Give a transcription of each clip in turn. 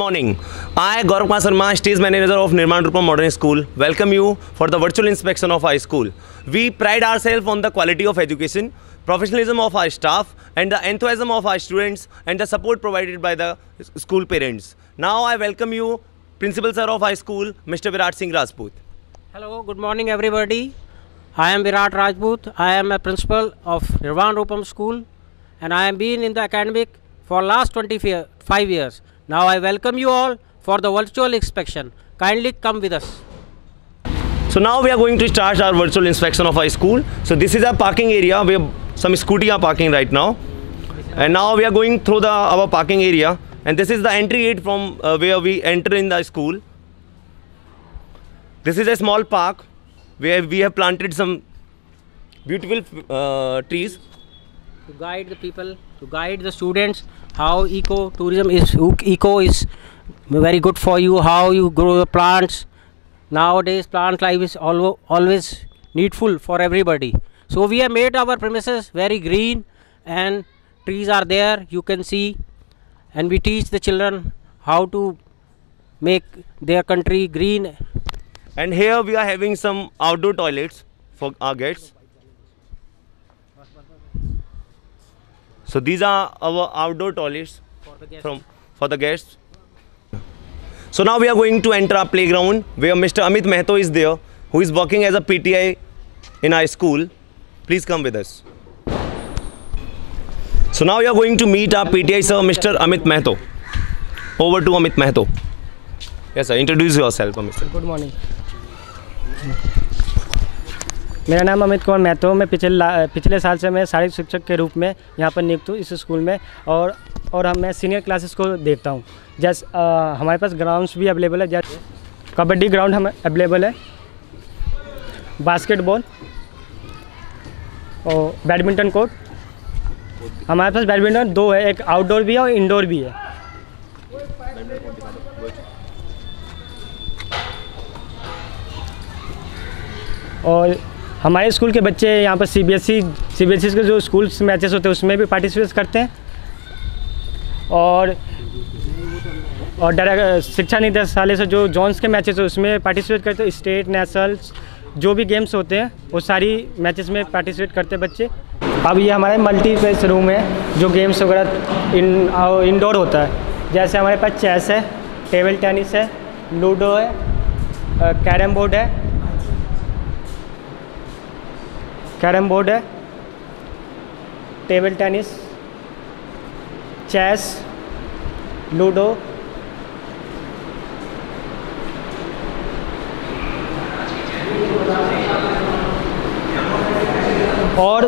morning. I, Gaurav Kumar Sharma, Stage Manager of Nirman Rupam Modern School, welcome you for the virtual inspection of our school. We pride ourselves on the quality of education, professionalism of our staff, and the enthusiasm of our students, and the support provided by the school parents. Now I welcome you, Principal Sir of our school, Mr. Virat Singh Rajput. Hello, good morning everybody. I am Virat Rajput. I am a principal of Nirman Rupam School, and I have been in the academic for last 25 years. Now I welcome you all for the virtual inspection. Kindly come with us. So now we are going to start our virtual inspection of our school. So this is our parking area where some scooty are parking right now. And now we are going through our parking area. And this is the entry gate from where we enter in the school. This is a small park where we have planted some beautiful trees. To guide the people, to guide the students, how eco-tourism is very good for you, how you grow the plants. Nowadays, plant life is always needful for everybody. So we have made our premises very green and trees are there, you can see. And we teach the children how to make their country green. And here we are having some outdoor toilets for our guests. So these are our outdoor toilets for the guests. So now we are going to enter our playground where Mr. Amit Mehto is there, who is working as a PTI in our school. Please come with us. So now we are going to meet our PTI sir, Mr. Amit Mehto. Over to Amit Mehto. Yes sir, introduce yourself, Mr. Good morning. मेरा नाम अमित कुमार महतो. मैं पिछले साल से मैं सहायक शिक्षक के रूप में यहाँ पर नियुक्त हूँ इस स्कूल में, और मैं सीनियर क्लासेस को देखता हूँ. जैसे हमारे पास ग्राउंड्स भी अवेलेबल है, जैसे कबड्डी ग्राउंड हमें अवेलेबल है, बास्केटबॉल और बैडमिंटन कोर्ट. हमारे पास बैडमिंटन 2 है, एक आउटडोर भी है और इंडोर भी है. और हमारे स्कूल के बच्चे यहाँ पर सीबीएसई के जो स्कूल्स मैचेस होते हैं उसमें भी पार्टिसिपेट करते हैं. और डायरेक्ट शिक्षा निदेशालय से जो जोन्स के मैचेस हैं उसमें पार्टिसिपेट करते हैं. स्टेट नेशनल जो भी गेम्स होते हैं वो सारी मैचेस में पार्टिसिपेट करते हैं बच्चे. अब ये हमारे मल्टीप्लेक्स रूम है जो गेम्स वगैरह इंडोर होता है. जैसे हमारे पास चेस है, टेबल टेनिस है, लूडो है, कैरम बोर्ड है, टेबल टेनिस, चेस, लूडो. और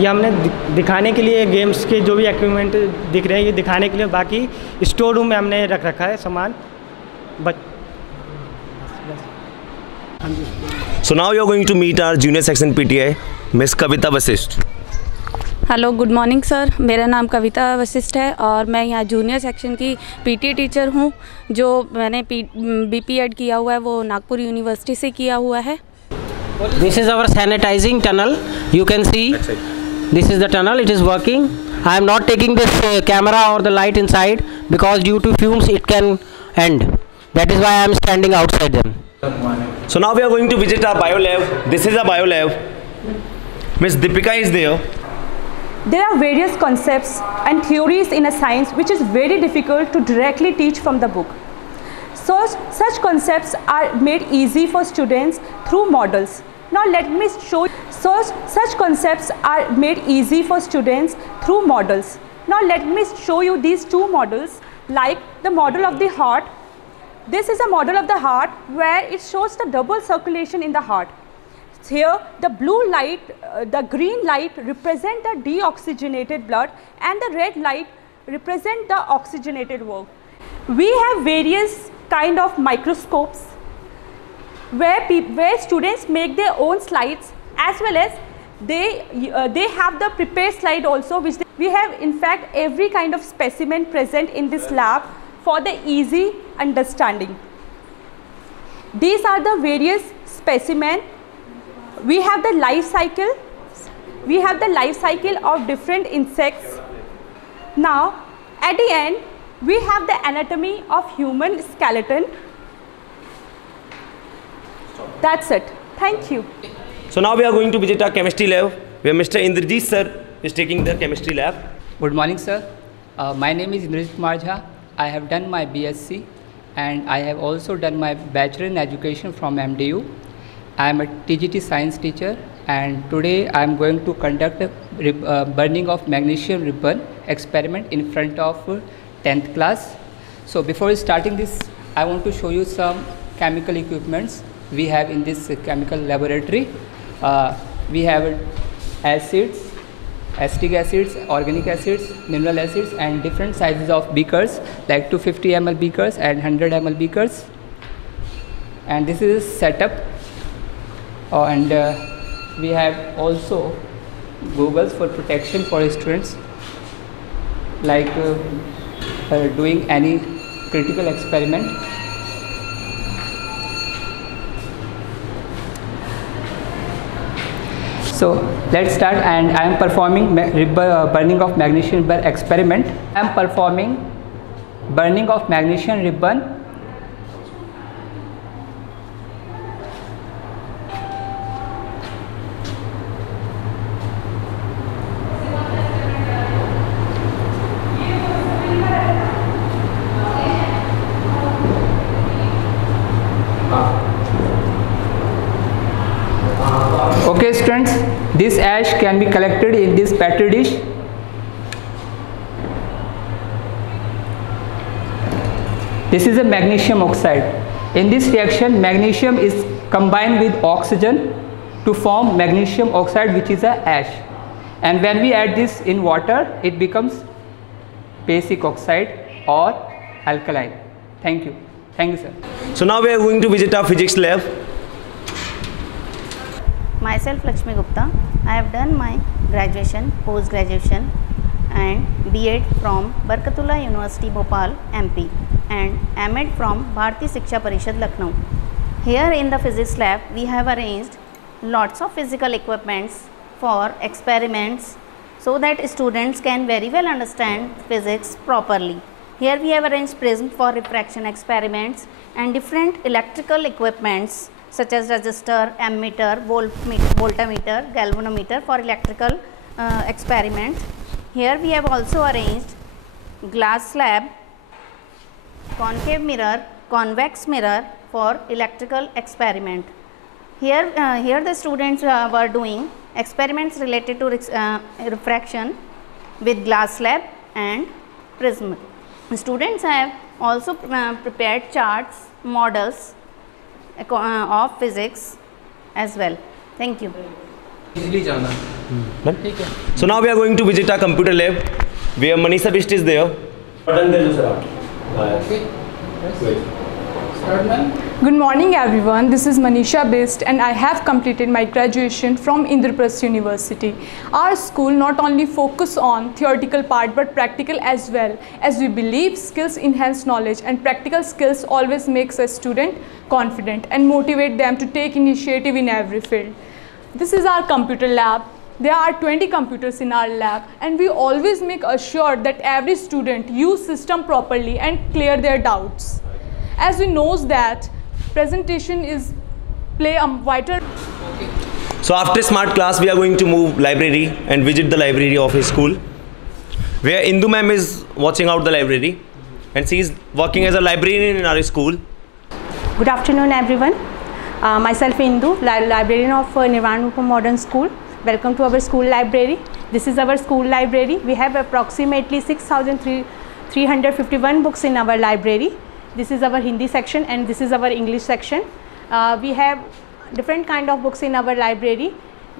ये हमने दिखाने के लिए गेम्स के जो भी इक्विपमेंट दिख रहे हैं ये दिखाने के लिए, बाकी स्टोर रूम में हमने रख रखा है सामान. So now you are going to meet our junior section PTI, Miss Kavita Vasisht. Hello, good morning sir. मेरा नाम कविता वशिष्ठ है और मैं यहाँ जूनियर सेक्शन की पीटी टीचर हूँ. जो मैंने बीपीएड किया हुआ है वो नागपुर यूनिवर्सिटी से किया हुआ है. This is our sanitizing tunnel. You can see this is the tunnel. It is working. I am not taking this camera or the light inside because due to fumes it can end. That is why I am standing outside them. So now we are going to visit our bio lab. This is a bio lab. Miss Deepika is there. There are various concepts and theories in a science which is very difficult to directly teach from the book. So such concepts are made easy for students through models. Now let me show you. Such concepts are made easy for students through models. Now let me show you these 2 models, like the model of the heart. This is a model of the heart where it shows the double circulation in the heart. Here the blue light, the green light represent the deoxygenated blood and the red light represent the oxygenated work. We have various kind of microscopes where students make their own slides, as well as they have the prepared slide also, which we have in fact every kind of specimen present in this lab for the easy understanding. These are the various specimen. We have the life cycle. We have the life cycle of different insects. Now at the end We have the anatomy of human skeleton. That's it. Thank you. So now we are going to visit our chemistry lab, where Mr. Indrajit sir is taking the chemistry lab. Good morning, sir. My name is Indrajit Kumar Jha. I have done my BSc and I have also done my Bachelor in Education from MDU. I am a TGT science teacher and today I am going to conduct a burning of magnesium ribbon experiment in front of 10th class. So before starting this, I want to show you some chemical equipments we have in this chemical laboratory. We have acids, acetic acids, organic acids, mineral acids and different sizes of beakers like 250 ml beakers and 100 ml beakers. And this is setup and we have also goggles for protection for students like doing any critical experiment. So let's start, and I am performing burning of magnesium ribbon experiment. I am performing burning of magnesium ribbon. Okay students, this ash can be collected in this petri dish. This is a magnesium oxide. In this reaction, magnesium is combined with oxygen to form magnesium oxide, which is a ash. And when we add this in water, it becomes basic oxide or alkaline. Thank you. Thank you, sir. So now we are going to visit our physics lab. Myself Lakshmi Gupta. I have done my graduation, post-graduation and B.Ed from Barkatullah University Bhopal, MP and M.Ed from Bharati Shiksha Parishad, Lucknow. Here in the physics lab, we have arranged lots of physical equipments for experiments so that students can very well understand physics properly. Here we have arranged prism for refraction experiments and different electrical equipments such as resistor, ammeter, voltmeter, galvanometer for electrical experiments. Here we have also arranged glass slab, concave mirror, convex mirror for electrical experiment. Here the students were doing experiments related to refraction with glass slab and prism. Students have also prepared charts, models of physics as well. Thank you. So now we are going to visit our computer lab, where Manisha Bist is there. Good morning everyone, this is Manisha Bist and I have completed my graduation from Indraprasth University. Our school not only focus on theoretical part but practical as well, as we believe skills enhance knowledge and practical skills always makes a student confident and motivate them to take initiative in every field. This is our computer lab. There are 20 computers in our lab and we always make assured that every student use system properly and clear their doubts. As we knows that presentation is play a vital. So after smart class, we are going to move library and visit the library of his school, where Indu ma'am is watching out the library and she is working as a librarian in our school. Good afternoon everyone. Myself Indu, librarian of Nirvana Rupam Modern School. Welcome to our school library. This is our school library. We have approximately 6,351 books in our library. This is our Hindi section and this is our English section. We have different kind of books in our library,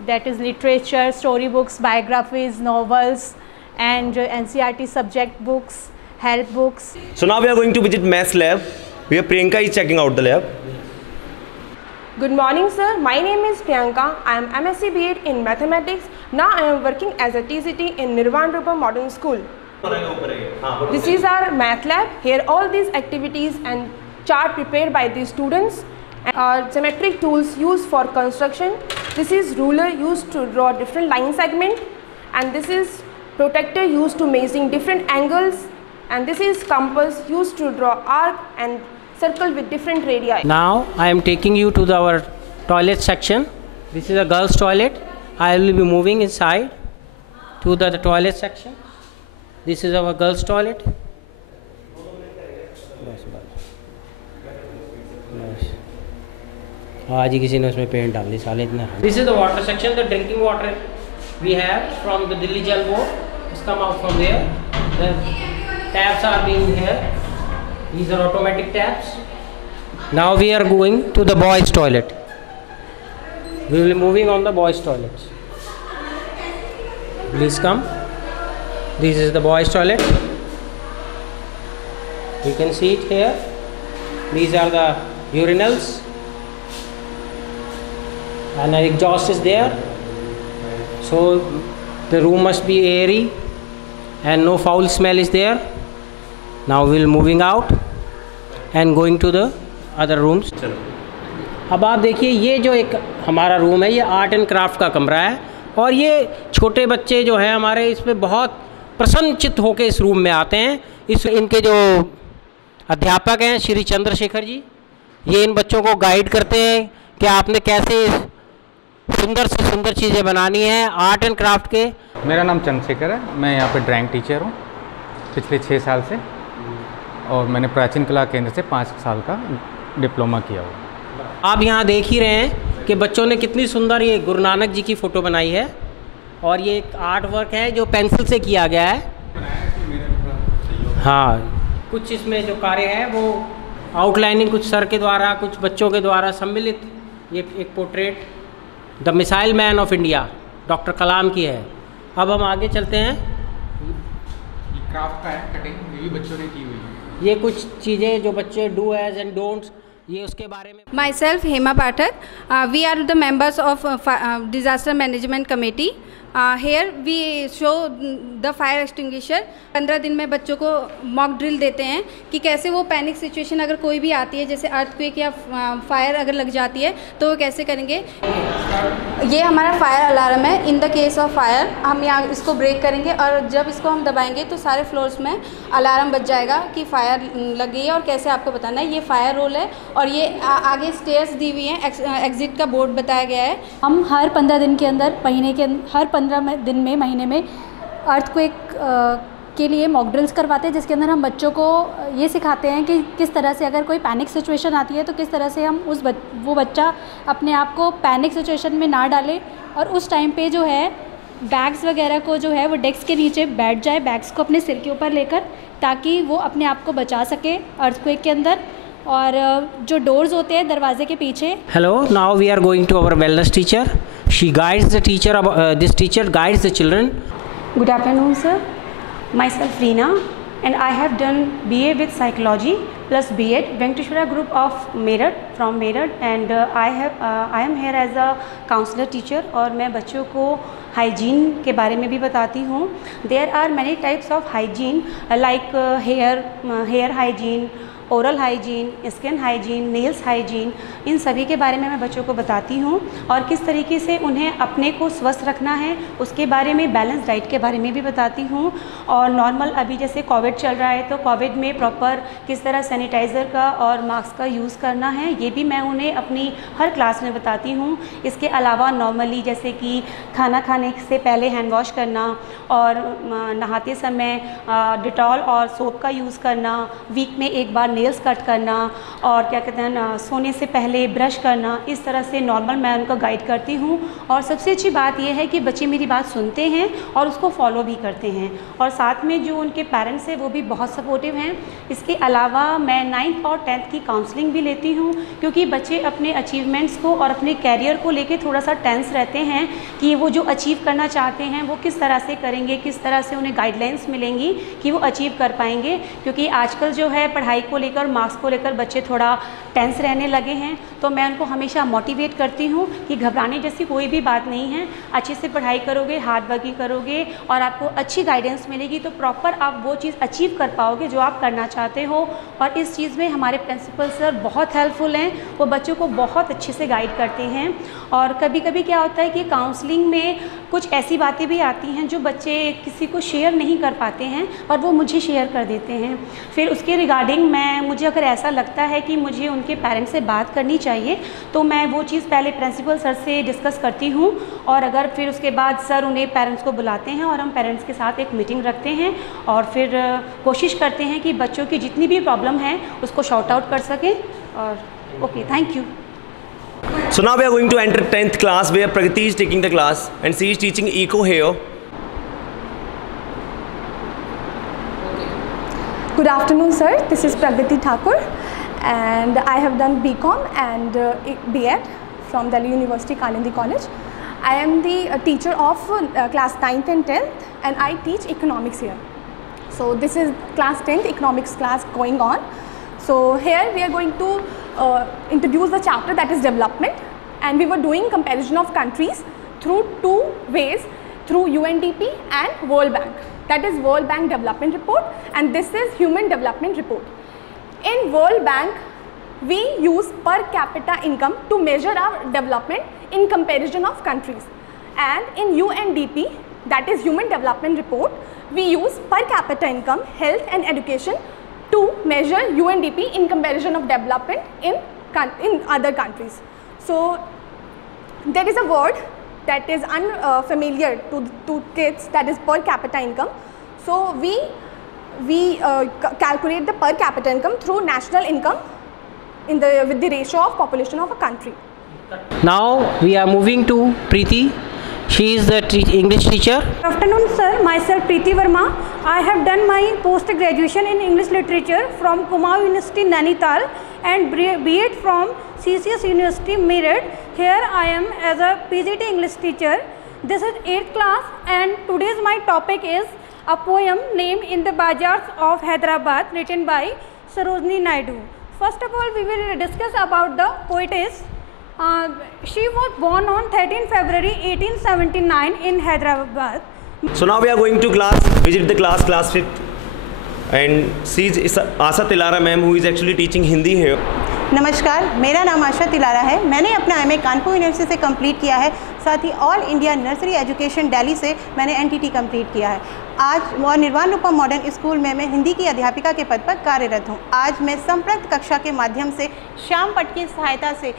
that is literature, story books, biographies, novels and NCERT subject books, health books. So now we are going to visit maths lab, where Priyanka is checking out the lab. Good morning sir, my name is Priyanka. I am MSc B.Ed in Mathematics. Now I am working as a TCT in Nirvana Rupam Modern School. This is our math lab. Here all these activities and chart prepared by the students are geometric tools used for construction. This is ruler used to draw different line segment and this is protractor used to measuring different angles and this is compass used to draw arc and circle with different radii. Now I am taking you to our toilet section. This is a girls' toilet. I will be moving inside to the toilet section. This is our girls' toilet. आज ही किसी ने उसमें paint डाल दी साले इतना. This is the water section. The drinking water we have from the Delhi Jal Board. It's come out from there. The taps are being here. These are automatic taps. Now we are going to the boys' toilet. We will be moving on the boys' toilet. Please come. This is the boys' toilet. You can see it here. These are the urinals. And an exhaust is there. So the room must be airy and no foul smell is there. Now we will moving out and going to the other rooms. अब आप देखिए ये जो एक हमारा room है ये art and craft का कमरा है और ये छोटे बच्चे जो हैं हमारे इसमें बहुत प्रसन्नचित्त होकर इस रूम में आते हैं. इनके जो अध्यापक हैं श्री चंद्रशेखर जी, ये इन बच्चों को गाइड करते हैं कि आपने कैसे सुंदर से सुंदर चीज़ें बनानी है आर्ट एंड क्राफ्ट के. मेरा नाम चंद्रशेखर है. मैं यहाँ पे ड्राइंग टीचर हूँ पिछले 6 साल से और मैंने प्राचीन कला केंद्र से 5 साल का डिप्लोमा किया हुआ. आप यहाँ देख ही रहे हैं कि बच्चों ने कितनी सुंदर ये गुरु नानक जी की फ़ोटो बनाई है और ये एक आर्ट वर्क है जो पेंसिल से किया गया है. हाँ, कुछ इसमें जो कार्य है वो आउटलाइनिंग कुछ सर के द्वारा कुछ बच्चों के द्वारा सम्मिलित ये एक portrait the missile man of India doctor Kalam की है. अब हम आगे चलते हैं. ये क्राफ्ट का है, कटिंग ये भी बच्चों ने की हुई है. ये कुछ चीज़ें जो बच्चे डू एज एंड डोंट्स ये उसके बारे में. Myself Hema Pathak. We are the members of disaster management committee. Here we show the fire extinguisher. 15 दिन में बच्चों को मॉक ड्रिल देते हैं कि कैसे वो पैनिक सिचुएशन अगर कोई भी आती है जैसे अर्थक्वेक या फायर अगर लग जाती है तो वो कैसे करेंगे. ये हमारा फायर अलार्म है. In the case of fire हम यहाँ इसको ब्रेक करेंगे और जब इसको हम दबाएंगे तो सारे फ्लोर्स में अलार्म बज जाएगा कि फायर लग गई है और कैसे आपको बताना है. ये फायर रोल है और ये आगे स्टेयर्स दी हुई हैं. एग्जिट का बोर्ड बताया गया है. हम हर 15 दिन के अंदर हर 15 दिन में महीने में अर्थक्वेक के लिए मॉक ड्रिल्स करवाते हैं जिसके अंदर हम बच्चों को ये सिखाते हैं कि किस तरह से अगर कोई पैनिक सिचुएशन आती है तो किस तरह से हम वो बच्चा अपने आप को पैनिक सिचुएशन में ना डाले और उस टाइम पे जो है बैग्स वगैरह को जो है वो डेस्क के नीचे बैठ जाए, बैग्स को अपने सिर के ऊपर लेकर, ताकि वो अपने आप को बचा सके अर्थक्वेक के अंदर. और जो डोर्स होते हैं दरवाजे के पीछे. Hello, now we are going to our wellness teacher. She guides the teacher, this teacher guides the children. Good afternoon, sir. Myself Reena, and I have done BA with Psychology plus B.Ed, Venkateshwara Group of Meerut, from Meerut, and I am here as a counselor teacher. और मैं बच्चों को hygiene के बारे में भी बताती हूँ. There are many types of hygiene like hair hygiene, oral hygiene, skin hygiene, nails hygiene, इन सभी के बारे में मैं बच्चों को बताती हूँ और किस तरीके से उन्हें अपने को स्वस्थ रखना है उसके बारे में, बैलेंस डाइट के बारे में भी बताती हूँ. और नॉर्मल अभी जैसे कोविड चल रहा है तो कोविड में प्रॉपर किस तरह सैनिटाइज़र का और मास्क का यूज़ करना है ये भी मैं उन्हें अपनी हर क्लास में बताती हूँ. इसके अलावा नॉर्मली जैसे कि खाना खाने से पहले हैंड वॉश करना और नहाते समय डिटॉल और सोप का यूज़ करना, वीक में एक बार नेल्स कट करना और क्या कहते हैं सोने से पहले ब्रश करना. इस तरह से नॉर्मल मैं उनको गाइड करती हूँ. और सबसे अच्छी बात यह है कि बच्चे मेरी बात सुनते हैं और उसको फॉलो भी करते हैं और साथ में जो उनके पेरेंट्स हैं वो भी बहुत सपोर्टिव हैं. इसके अलावा मैं 9th और 10th की काउंसलिंग भी लेती हूँ क्योंकि बच्चे अपने अचीवमेंट्स को और अपने कैरियर को लेके थोड़ा सा टेंस रहते हैं कि वो जो अचीव करना चाहते हैं वो किस तरह से करेंगे, किस तरह से उन्हें गाइडलाइंस मिलेंगी कि वो अचीव कर पाएंगे. क्योंकि आजकल जो है पढ़ाई को लेकर, मार्क्स को लेकर बच्चे थोड़ा टेंस रहने लगे हैं, तो मैं उनको हमेशा मोटिवेट करती हूँ कि घबराने जैसी कोई भी बात नहीं है। अच्छे से पढ़ाई करोगे, हार्ड वर्किंग करोगे और आपको अच्छी गाइडेंस मिलेगी तो प्रॉपर आप वो चीज़ अचीव कर पाओगे जो आप करना चाहते हो। और इस चीज़ में हमारे प्रिंसिपल सर बहुत हेल्पफुल हैं, वो बच्चों को बहुत अच्छे से गाइड करते हैं। और कभी कभी क्या होता है कि काउंसलिंग में कुछ ऐसी बातें भी आती हैं जो बच्चे किसी को शेयर नहीं कर पाते हैं और वो मुझे शेयर कर देते हैं। फिर उसके रिगार्डिंग मुझे अगर ऐसा लगता है कि मुझे उनके पेरेंट्स से बात करनी चाहिए तो मैं वो चीज़ पहले प्रिंसिपल सर से डिस्कस करती हूँ और अगर फिर उसके बाद सर उन्हें पेरेंट्स को बुलाते हैं और हम पेरेंट्स के साथ एक मीटिंग रखते हैं और फिर कोशिश करते हैं कि बच्चों की जितनी भी प्रॉब्लम है उसको शॉर्ट आउट कर सकें। और okay, thank you. So now we are going to enter 10th class where Pragati is taking the class and she is teaching eco here. Good afternoon, sir. This is Pragati Thakur and I have done BCom and B.Ed from Delhi University Kalindi College. I am the teacher of class 9th and 10th and I teach economics here. So this is class 10th economics class going on. So here we are going to introduce the chapter that is development, and we were doing comparison of countries through two ways, through UNDP and World Bank. That is World Bank Development Report and this is Human Development Report. In World Bank we use per capita income to measure our development in comparison of countries, and in UNDP, that is Human Development Report, we use per capita income, health and education to measure UNDP in comparison of development in other countries. So there is a word that is unfamiliar to kids, that is per capita income. So we calculate the per capita income through national income with the ratio of population of a country. Now we are moving to Preeti. She is the English teacher. Good afternoon, sir. Myself Preeti Verma. I have done my post graduation in English literature from Kumaon University Nainital and B.Ed from CCS University Meerut. Here I am as a PGT English teacher. This is 8th class and today's my topic is a poem named In the Bazaars of Hyderabad written by Sarojini Naidu. First of all, we will discuss about the poetess. She was born on 13 February 1879 in Hyderabad. So now we are going to visit the class 5th, and she is Asha Tilara ma'am, who is actually teaching Hindi here. नमस्कार, मेरा नाम आशा तिलारा है। मैंने अपना MA Kanpur university से complete किया है, साथ ही all India nursery education Delhi से मैंने एनटीटी कंप्लीट किया है। आज निर्वाण रूपम मॉडर्न स्कूल में मैं हिंदी की अध्यापिका के पद पर कार्यरत हूँ। आज मैं संप्रक्त कक्षा के माध्यम से श्याम पट की सहायता से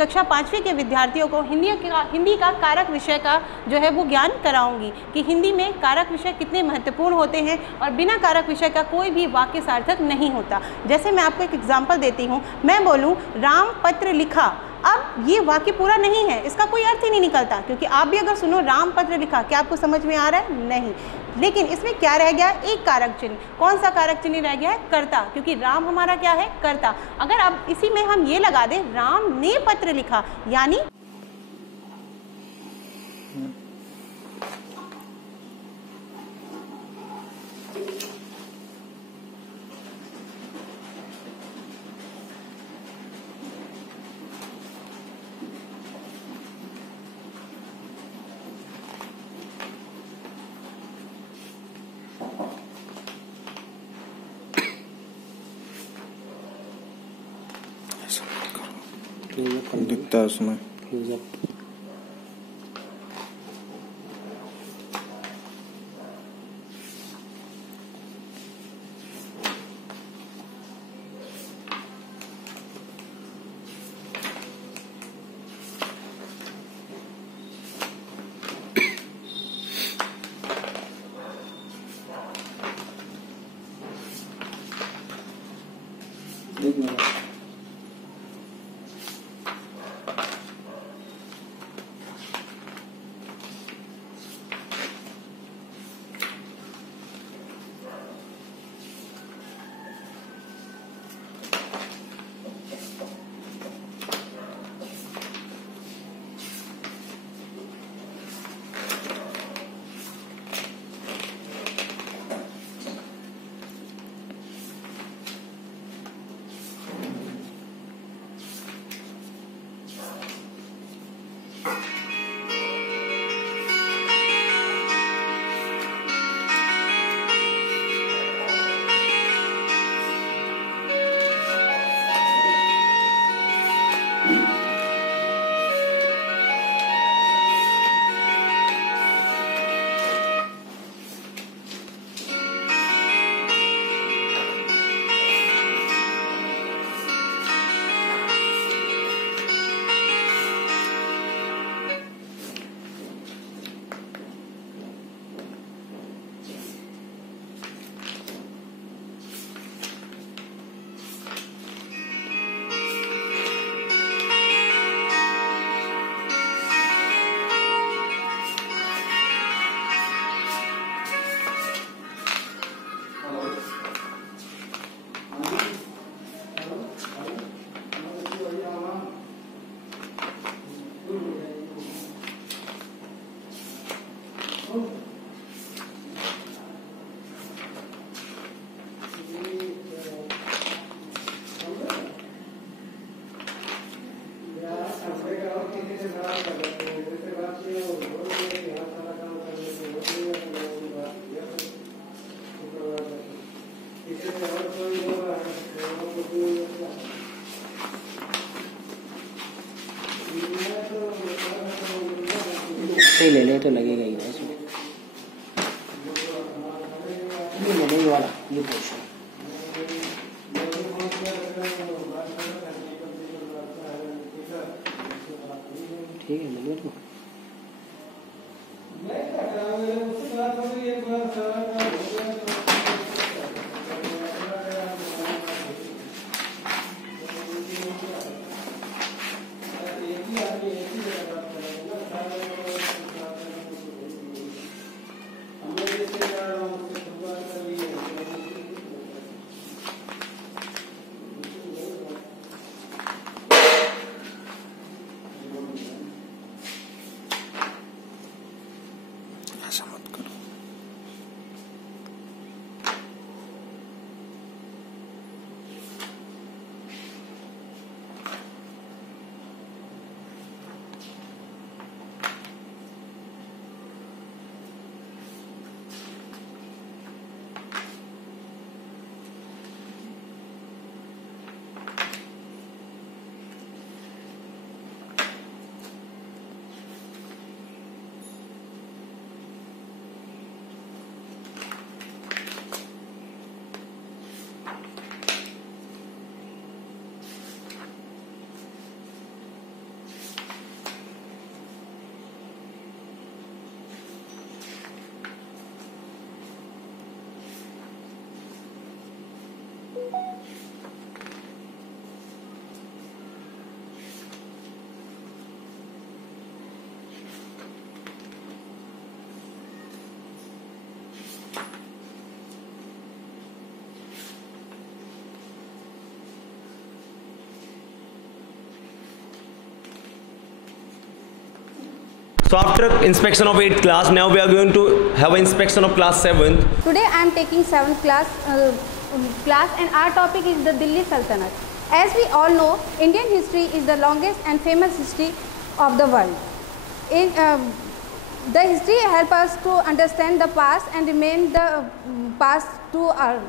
कक्षा 5वीं के विद्यार्थियों को हिंदी का कारक विषय का जो है वो ज्ञान कराऊंगी कि हिंदी में कारक विषय कितने महत्वपूर्ण होते हैं और बिना कारक विषय का कोई भी वाक्य सार्थक नहीं होता। जैसे मैं आपको एक एग्जाम्पल देती हूँ, मैं बोलूँ राम पत्र लिखा, अब ये वाक्य पूरा नहीं है, इसका कोई अर्थ ही नहीं निकलता, क्योंकि आप भी अगर सुनो राम पत्र लिखा, क्या आपको समझ में आ रहा है? नहीं। लेकिन इसमें क्या रह गया? एक कारक चिन्ह। कौन सा कारक चिन्ह रह गया है? कर्ता, क्योंकि राम हमारा क्या है? कर्ता। अगर अब इसी में हम ये लगा दें राम ने पत्र लिखा, यानी दिखता है उसमें। ऐसे ही ले ले तो लगेगा ही ना इसमें। ये ले ले ये वाला, ये पोर्शन। ठीक है, ले ले तो। ऐसा मत करो। So after inspection of 8th class, now we are going to have an inspection of class 7th. Today I am taking 7th class and our topic is the Delhi Sultanate. As we all know, Indian history is the longest and famous history of the world. The history helps us to understand the past and remain the past to our.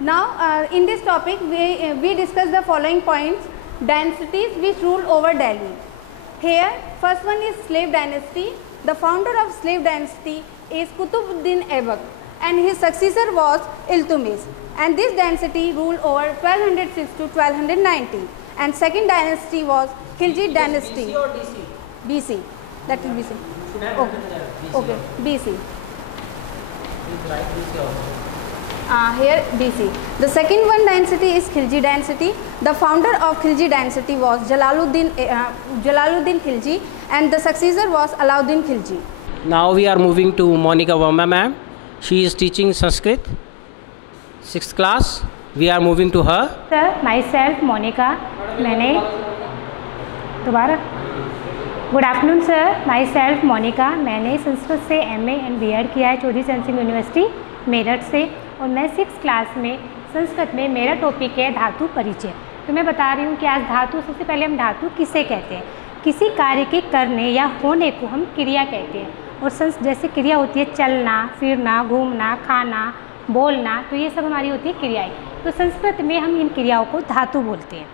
Now in this topic we discuss the following points: dynasties which rule over Delhi. Here, first one is slave dynasty. The founder of slave dynasty is Qutbuddin Aibak and his successor was Iltutmish. And this dynasty ruled over 1206 to 1290. And second dynasty was Khilji dynasty. BC or DC? BC. That is BC. Okay. BC. Here BC. The second one dynasty is Khilji dynasty. The founder of Khilji dynasty was Jalaluddin Khilji and the successor was Alauddin Khilji. Now we are moving to Monica Verma ma'am. She is teaching Sanskrit, 6th class. We are moving to her. Sir, myself Monica. Good afternoon sir. Myself Monica. मैंने संस्कृत से MA and B.Ed किया है चौधरी चरण Singh university Meerut से और मैं 6th class में संस्कृत में मेरा टॉपिक है धातु परिचय। तो मैं बता रही हूँ कि आज धातु, सबसे पहले हम धातु किसे कहते हैं? किसी कार्य के करने या होने को हम क्रिया कहते हैं। और जैसे क्रिया होती है चलना, फिरना, घूमना, खाना, बोलना, तो ये सब हमारी होती है क्रियाएं। तो संस्कृत में हम इन क्रियाओं को धातु बोलते हैं।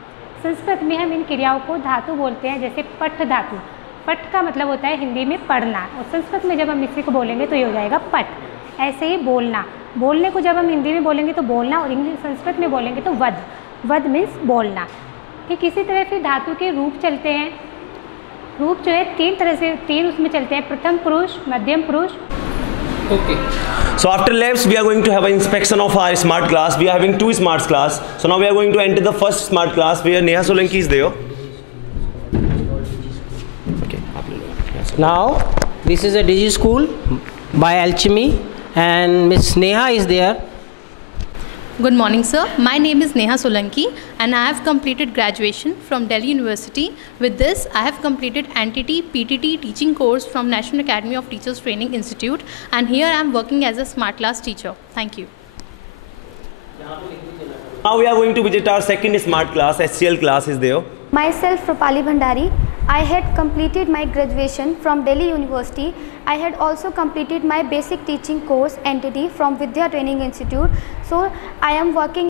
संस्कृत में हम इन क्रियाओं को धातु बोलते हैं। जैसे पठ धातु, पठ का मतलब होता है हिंदी में पढ़ना और संस्कृत में जब हम इसी को बोलेंगे तो ये हो जाएगा पठ। ऐसे ही बोलना, बोलने को जब हम हिंदी में बोलेंगे तो बोलना और इंग्लिश संस्कृत में बोलेंगे तो वध। वध मीन्स बोलना। ठीक इसी तरह फिर धातु के रूप चलते हैं। रूप जो है तीन उसमें चलते हैं, प्रथम पुरुष, मध्यम पुरुष। Okay. So after labs we are going to have an inspection of our smart class. We are having 2 smart class. So now we are going to enter the first smart class where Neha Solanki is there. Okay. Now this is a Digi school by Alchemy and Miss Neha is there. Good morning sir, my name is Neha Solanki and I have completed graduation from Delhi University. With this I have completed NTT PTT teaching course from National Academy of Teachers Training Institute and here I am working as a smart class teacher. Thank you. Now we are going to visit our second smart class. SCL class is there. Myself Rupali Bhandari. I had completed my graduation from Delhi University. I had also completed my basic teaching course NTT from Vidya Training Institute. So I am working